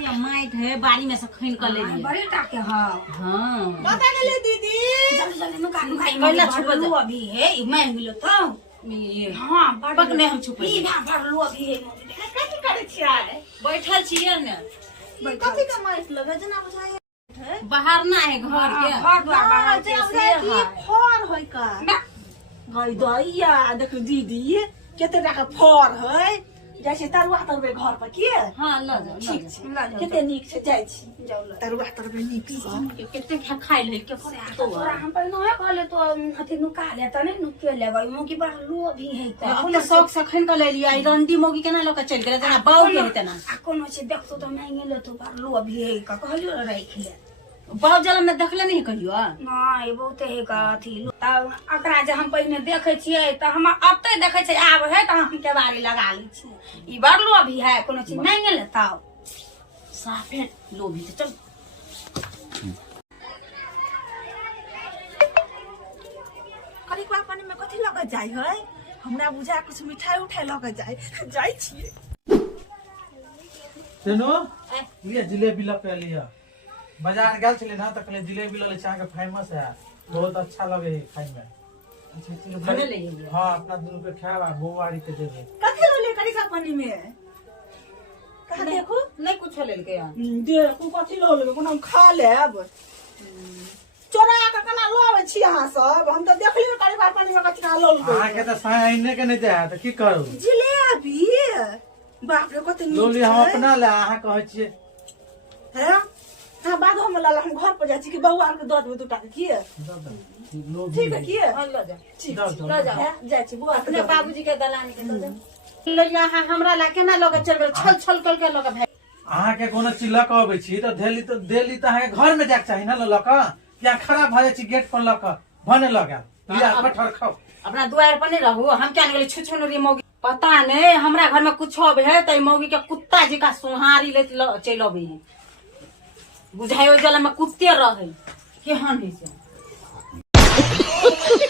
ये माइट है बाड़ी में से खींच कर ले लिए बड़े टाके हां हां बता ले दीदी जल्दी जल्दी नुका नुका पहले छुप जा अभी है मैं मिलो तो ये हां पकने हम छुप ई ना भरलो अभी है कथी करे छियै बैठल छियै ने कथी का माइक लगे जना बुझाय बाहर ना है घर के घर द्वार बाहर के जना से बुझाय की है फर होय का गई दैया देख दीदी केते टाका फर है जैसे तरुआ तरबे घर पर के हां ल जा ठीक छै ला जा केते नीक से जाय छी जाऊ ला तरुआ तरबे नीक से कितने खाई ले के तो तोरा हम पर नहे कहले तो हथी नुका ले त नहीं नुके लेबै मुकी बहलो भी है त अपने शौक से खींच कर ले लिया रंडी मोगी केना लोग चल गेल जना बाऊ के हेते ना आ कोनो से देखतो तो नहीं गेलो तो बहलो भी है का कहलियो राख ले बाऊ जल में देखले नहीं कहियो नहीं बहुत है का अथी तब अकरा जे हम पहिने देखे छियै त हम अबते देखे छै आब है त हम के बारी लगा लै छी ई बरलो भी है कोनो चीज नहीं गेले तब साफे लोभी से चल करी को पानी में कथी लगे जाय है हमरा बुझा कुछ मिठाई उठाई लगे जाय छी सुनो ये जिलेबी लग लिया बाजार गल चले ना तो कहले जिलेबी ले चाह के फेमस है बहुत अच्छा लगे है खाई में खाने ले लिए हां अपना दुनु के खावा बोवारी के देबे कथी ले करी का पानी में कहा देखो नहीं कुछ ले के देखो कथी लो लेबे कोनो हम खा लेब चोरा के कना लोवे छी अहाँ सब हम तो देखली न करी पानी में कथी खा लो आ के तो साइने के नहीं दे तो की करू जिलेबी बाप रे कते नीक लोली हम अपना ले अहाँ कहै छियै है हां बाद हम लाला हम घर पर जाय छी कि बउआ के दऽ देबै दूटा के किए ठीक है किए ल जा ठीक ल जा जाय छी बुआ अपने बाबूजी के दलानी के दे ले जा हमरा ला केना लोग चल गेल छल छल कर के लोग भाई अहाँ के कोनो चीज लक अबै छी तो देली तो अहाँ के घर में जाके चाही ना लक क्या खराब भ जाय छी गेट पर लक भने लगा लिया कठर खाओ अपना द्वार पर नहीं रहू हम क्या गेल छुछुनरी मौगी पता नहीं हमरा घर में कुछ होबे है त मौगी के कुत्ता जी का सुहारी ले चल अबे बुझायो जल में कुत्ते रहे केहन है से